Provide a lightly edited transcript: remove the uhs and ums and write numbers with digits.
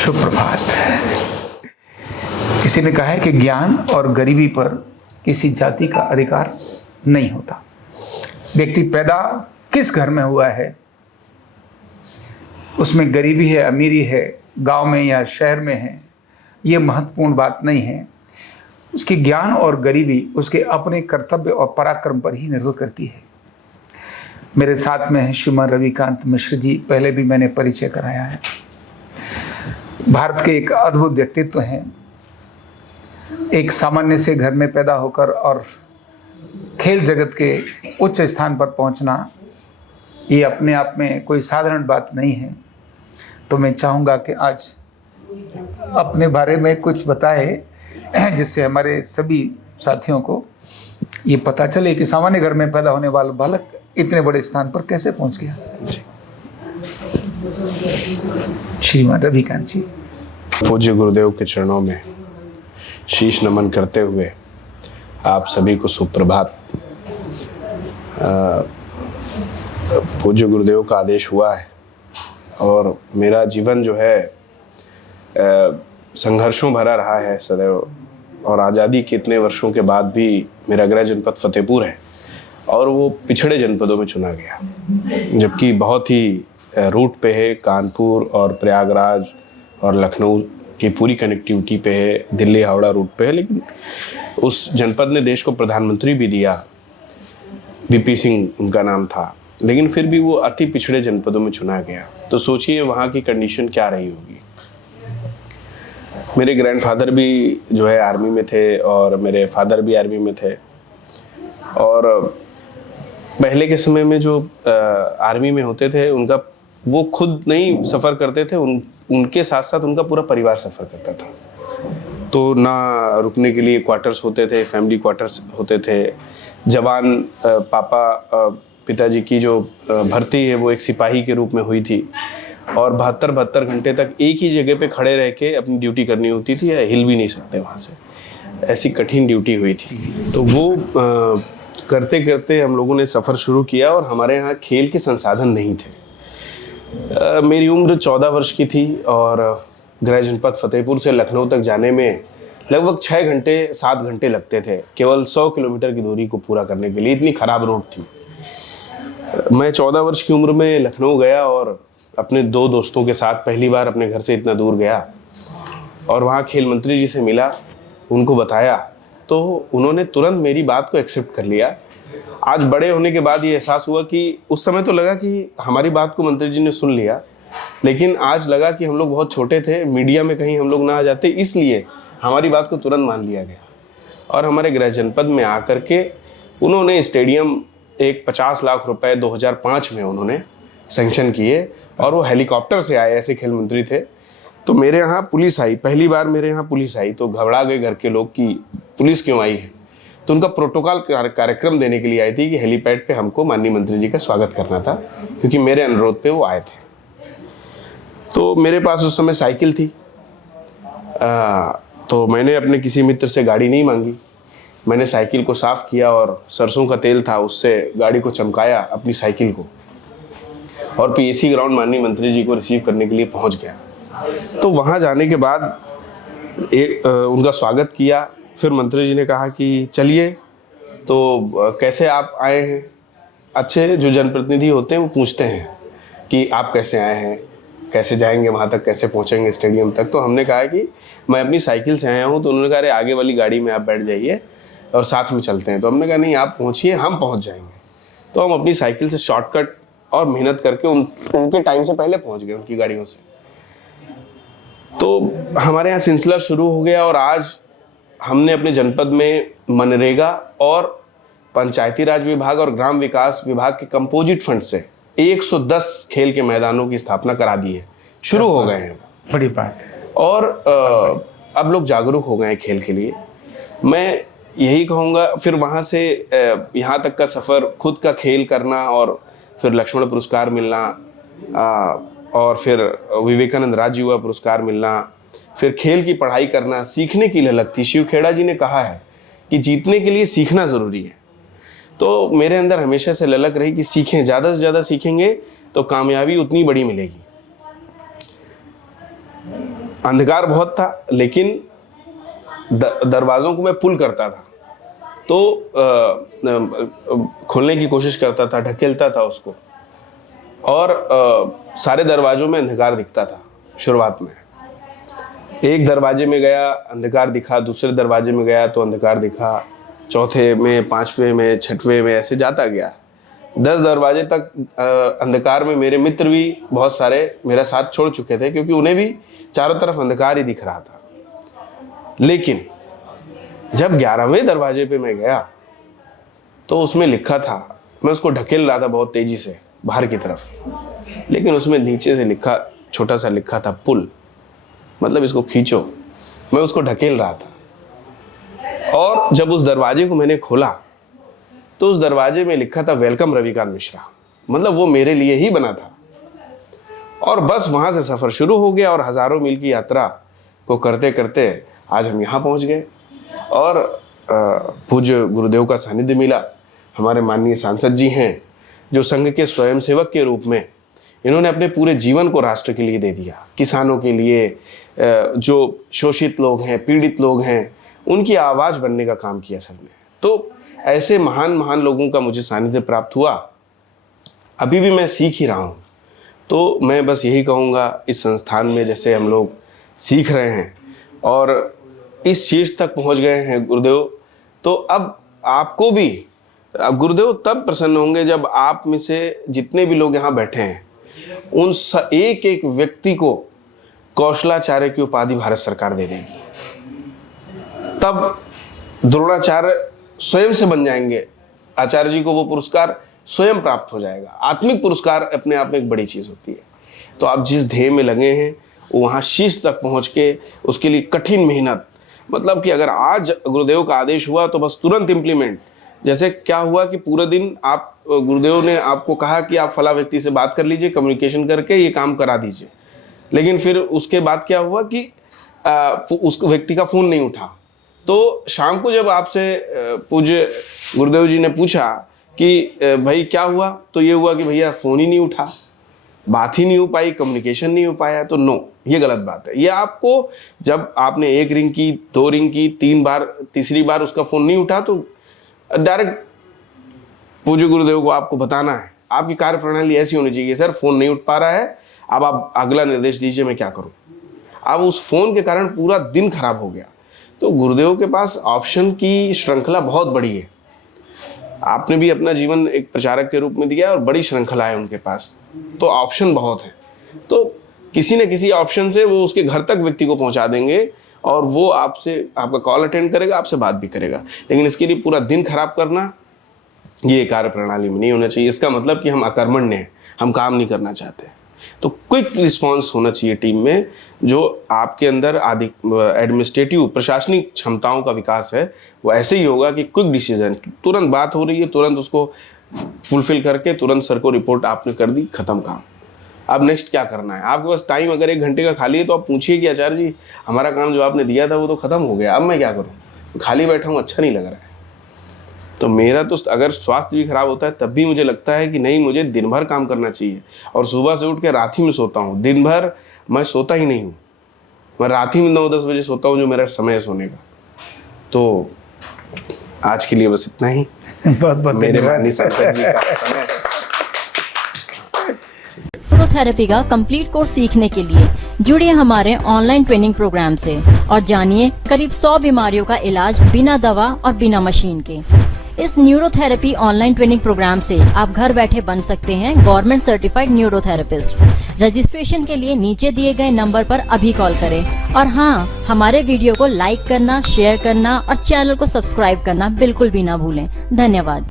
सुप्रभात। किसी ने कहा है कि ज्ञान और गरीबी पर किसी जाति का अधिकार नहीं होता। व्यक्ति पैदा किस घर में हुआ है, उसमें गरीबी है, अमीरी है, गांव में या शहर में है, ये महत्वपूर्ण बात नहीं है। उसकी ज्ञान और गरीबी उसके अपने कर्तव्य और पराक्रम पर ही निर्भर करती है। मेरे साथ में है श्रीमान रविकांत मिश्र जी, पहले भी मैंने परिचय कराया है। भारत के एक अद्भुत व्यक्तित्व हैं। एक सामान्य से घर में पैदा होकर और खेल जगत के उच्च स्थान पर पहुंचना, ये अपने आप में कोई साधारण बात नहीं है। तो मैं चाहूँगा कि आज अपने बारे में कुछ बताएं, जिससे हमारे सभी साथियों को ये पता चले कि सामान्य घर में पैदा होने वाला बालक इतने बड़े स्थान पर कैसे पहुंच गया। श्रीमान रविकांत जी। पूज्य गुरुदेव के चरणों में शीश नमन करते हुए आप सभी को सुप्रभात। पूज्य गुरुदेव का आदेश हुआ है और मेरा जीवन जो है संघर्षों भरा रहा है सदैव, और आज़ादी के इतने वर्षों के बाद भी मेरा गृह जनपद फतेहपुर है और वो पिछड़े जनपदों में चुना गया, जबकि बहुत ही रूट पे है। कानपुर और प्रयागराज और लखनऊ की पूरी कनेक्टिविटी पे है, दिल्ली हावड़ा रूट पे है, लेकिन उस जनपद ने देश को प्रधानमंत्री भी दिया। वीपी सिंह उनका नाम था, लेकिन फिर भी वो अति पिछड़े जनपदों में चुना गया। तो सोचिए वहाँ की कंडीशन क्या रही होगी। मेरे ग्रैंडफादर भी जो है आर्मी में थे और मेरे फादर भी आर्मी में थे, और पहले के समय में जो आर्मी में होते थे उनका वो खुद नहीं सफ़र करते थे, उनके साथ साथ उनका पूरा परिवार सफ़र करता था। तो ना रुकने के लिए क्वार्टर्स होते थे, फैमिली क्वार्टर्स होते थे। जवान पिताजी की जो भर्ती है वो एक सिपाही के रूप में हुई थी, और 72 घंटे तक एक ही जगह पे खड़े रह के अपनी ड्यूटी करनी होती थी, या हिल भी नहीं सकते वहाँ से, ऐसी कठिन ड्यूटी हुई थी। तो वो करते करते हम लोगों ने सफ़र शुरू किया, और हमारे यहाँ खेल के संसाधन नहीं थे। मेरी उम्र 14 वर्ष की थी और गृह जनपद फतेहपुर से लखनऊ तक जाने में लगभग 7 घंटे लगते थे, केवल 100 किलोमीटर की दूरी को पूरा करने के लिए। इतनी ख़राब रोड थी। मैं 14 वर्ष की उम्र में लखनऊ गया और अपने 2 दोस्तों के साथ पहली बार अपने घर से इतना दूर गया, और वहाँ खेल मंत्री जी से मिला, उनको बताया, तो उन्होंने तुरंत मेरी बात को एक्सेप्ट कर लिया। आज बड़े होने के बाद ये एहसास हुआ कि उस समय तो लगा कि हमारी बात को मंत्री जी ने सुन लिया, लेकिन आज लगा कि हम लोग बहुत छोटे थे, मीडिया में कहीं हम लोग ना आ जाते, इसलिए हमारी बात को तुरंत मान लिया गया। और हमारे गृह जनपद में आकर के उन्होंने स्टेडियम एक 50 लाख रुपए 2005 में उन्होंने सैंक्शन किए, और वो हेलीकॉप्टर से आए, ऐसे खेल मंत्री थे। तो मेरे यहाँ पुलिस आई, पहली बार मेरे यहाँ पुलिस आई, तो घबरा गए घर के लोग कि पुलिस क्यों आई है। तो उनका प्रोटोकॉल कार्यक्रम देने के लिए आई थी कि हेलीपैड पे हमको माननीय मंत्री जी का स्वागत करना था, क्योंकि मेरे अनुरोध पे वो आए थे। तो मेरे पास उस समय साइकिल थी, तो मैंने अपने किसी मित्र से गाड़ी नहीं मांगी। मैंने साइकिल को साफ़ किया और सरसों का तेल था, उससे गाड़ी को चमकाया अपनी साइकिल को, और पीएसी ग्राउंड माननीय मंत्री जी को रिसीव करने के लिए पहुंच गया। तो वहां जाने के बाद उनका स्वागत किया। फिर मंत्री जी ने कहा कि चलिए, तो कैसे आप आए हैं। अच्छे जो जनप्रतिनिधि होते हैं वो पूछते हैं कि आप कैसे आए हैं, कैसे जाएंगे वहाँ तक, कैसे पहुँचेंगे स्टेडियम तक। तो हमने कहा कि मैं अपनी साइकिल से आया हूँ। तो उन्होंने कहा अरे आगे वाली गाड़ी में आप बैठ जाइए और साथ में चलते हैं। तो हमने कहा नहीं, आप पहुँचिए, हम पहुँच जाएंगे। तो हम अपनी साइकिल से शॉर्टकट और मेहनत करके उनके टाइम से पहले पहुँच गए उनकी गाड़ियों से। तो हमारे यहाँ सिलसिला शुरू हो गया, और आज हमने अपने जनपद में मनरेगा और पंचायती राज विभाग और ग्राम विकास विभाग के कंपोजिट फंड से 110 खेल के मैदानों की स्थापना करा दी है। शुरू हो गए हैं, बड़ी बात है। और अब लोग जागरूक हो गए हैं खेल के लिए। मैं यही कहूँगा, फिर वहाँ से यहाँ तक का सफ़र, खुद का खेल करना, और फिर लक्ष्मण पुरस्कार मिलना, और फिर विवेकानंद राज्य युवा पुरस्कार मिलना, फिर खेल की पढ़ाई करना, सीखने की ललक थी। शिव खेड़ा जी ने कहा है कि जीतने के लिए सीखना ज़रूरी है। तो मेरे अंदर हमेशा से ललक रही कि सीखें, ज़्यादा से ज़्यादा सीखेंगे तो कामयाबी उतनी बड़ी मिलेगी। अंधकार बहुत था, लेकिन दरवाज़ों को मैं पुल करता था, तो खोलने की कोशिश करता था, ढकेलता था उसको, और सारे दरवाज़ों में अंधकार दिखता था। शुरुआत में एक दरवाजे में गया, अंधकार दिखा, दूसरे दरवाजे में गया तो अंधकार दिखा, चौथे में, पांचवें में, छठवें में, ऐसे जाता गया। 10 दरवाजे तक अंधकार में मेरे मित्र भी बहुत सारे मेरा साथ छोड़ चुके थे, क्योंकि उन्हें भी चारों तरफ अंधकार ही दिख रहा था। लेकिन जब 11वें दरवाजे पे मैं गया तो उसमें लिखा था, मैं उसको ढकेल रहा था बहुत तेजी से बाहर की तरफ, लेकिन उसमें नीचे से लिखा, छोटा सा लिखा था पुल, मतलब इसको खींचो। मैं उसको ढकेल रहा था, और जब उस दरवाजे को मैंने खोला तो उस दरवाजे में लिखा था वेलकम रविकांत मिश्रा, मतलब वो मेरे लिए ही बना था। और बस वहाँ से सफ़र शुरू हो गया, और हज़ारों मील की यात्रा को करते करते आज हम यहाँ पहुँच गए, और पूज्य गुरुदेव का सानिध्य मिला। हमारे माननीय सांसद जी हैं, जो संघ के स्वयंसेवक के रूप में इन्होंने अपने पूरे जीवन को राष्ट्र के लिए दे दिया, किसानों के लिए, जो शोषित लोग हैं, पीड़ित लोग हैं, उनकी आवाज़ बनने का काम किया सबने। तो ऐसे महान महान लोगों का मुझे सानिध्य प्राप्त हुआ। अभी भी मैं सीख ही रहा हूँ, तो मैं बस यही कहूँगा, इस संस्थान में जैसे हम लोग सीख रहे हैं और इस शीर्ष तक पहुँच गए हैं गुरुदेव, तो अब आपको भी, अब गुरुदेव तब प्रसन्न होंगे जब आप में से जितने भी लोग यहाँ बैठे हैं उन एक एक व्यक्ति को कौशलाचार्य की उपाधि भारत सरकार दे देगी। तब द्रोणाचार्य स्वयं से बन जाएंगे, आचार्य जी को वो पुरस्कार स्वयं प्राप्त हो जाएगा। आत्मिक पुरस्कार अपने आप में एक बड़ी चीज़ होती है। तो आप जिस ध्येय में लगे हैं वहाँ शीर्ष तक पहुँच के, उसके लिए कठिन मेहनत, मतलब कि अगर आज गुरुदेव का आदेश हुआ तो बस तुरंत इम्प्लीमेंट। जैसे क्या हुआ कि पूरे दिन आप, गुरुदेव ने आपको कहा कि आप फला व्यक्ति से बात कर लीजिए, कम्युनिकेशन करके ये काम करा दीजिए, लेकिन फिर उसके बाद क्या हुआ कि उस व्यक्ति का फ़ोन नहीं उठा। तो शाम को जब आपसे पूज्य गुरुदेव जी ने पूछा कि भाई क्या हुआ, तो ये हुआ कि भैया फ़ोन ही नहीं उठा, बात ही नहीं हो पाई, कम्युनिकेशन नहीं हो पाया। तो नो, ये गलत बात है। ये आपको, जब आपने 1 रिंग की, 2 रिंग की, 3 बार, तीसरी बार उसका फ़ोन नहीं उठा, तो डायरेक्ट पूज्य गुरुदेव को आपको बताना है। आपकी कार्य प्रणाली ऐसी होनी चाहिए, सर फ़ोन नहीं उठ पा रहा है, अब आप अगला निर्देश दीजिए, मैं क्या करूं। अब उस फ़ोन के कारण पूरा दिन खराब हो गया। तो गुरुदेव के पास ऑप्शन की श्रृंखला बहुत बड़ी है। आपने भी अपना जीवन एक प्रचारक के रूप में दिया और बड़ी श्रृंखला है उनके पास, तो ऑप्शन बहुत है। तो किसी न किसी ऑप्शन से वो उसके घर तक व्यक्ति को पहुंचा देंगे और वो आपसे, आपका कॉल अटेंड करेगा, आपसे बात भी करेगा। लेकिन इसके लिए पूरा दिन खराब करना, ये कार्य प्रणाली में नहीं होना चाहिए। इसका मतलब कि हम अकर्मण्य हैं, हम काम नहीं करना चाहते। तो क्विक रिस्पांस होना चाहिए टीम में, जो आपके अंदर आदि एडमिनिस्ट्रेटिव, प्रशासनिक क्षमताओं का विकास है, वो ऐसे ही होगा कि क्विक डिसीजन, तुरंत बात हो रही है, तुरंत उसको फुलफिल करके तुरंत सर को रिपोर्ट आपने कर दी, खत्म काम। अब नेक्स्ट क्या करना है, आपके पास टाइम अगर 1 घंटे का खाली है तो आप पूछिए कि आचार्य जी हमारा काम जो आपने दिया था वो तो खत्म हो गया, अब मैं क्या करूँ, खाली बैठा हूँ, अच्छा नहीं लग रहा है। तो मेरा तो अगर स्वास्थ्य भी खराब होता है तब भी मुझे लगता है कि नहीं, मुझे दिन भर काम करना चाहिए। और सुबह से उठ के रात ही में सोता हूँ, दिन भर मैं सोता ही नहीं हूँ, मैं रात ही में 9-10 बजे सोता हूँ, जो मेरा समय है सोने का। तो आज के लिए बस इतना ही। बहुत बहुत मेरे माननीय सांसद जी का समय। न्यूरोथेरेपी का कंप्लीट कोर्स सीखने के लिए जुड़िए हमारे ऑनलाइन ट्रेनिंग प्रोग्राम से और जानिए करीब 100 बीमारियों का इलाज बिना दवा और बिना मशीन के। इस न्यूरोथेरेपी ऑनलाइन ट्रेनिंग प्रोग्राम से आप घर बैठे बन सकते हैं गवर्नमेंट सर्टिफाइड न्यूरोथेरेपिस्ट। रजिस्ट्रेशन के लिए नीचे दिए गए नंबर पर अभी कॉल करें। और हाँ, हमारे वीडियो को लाइक करना, शेयर करना और चैनल को सब्सक्राइब करना बिल्कुल भी ना भूलें। धन्यवाद।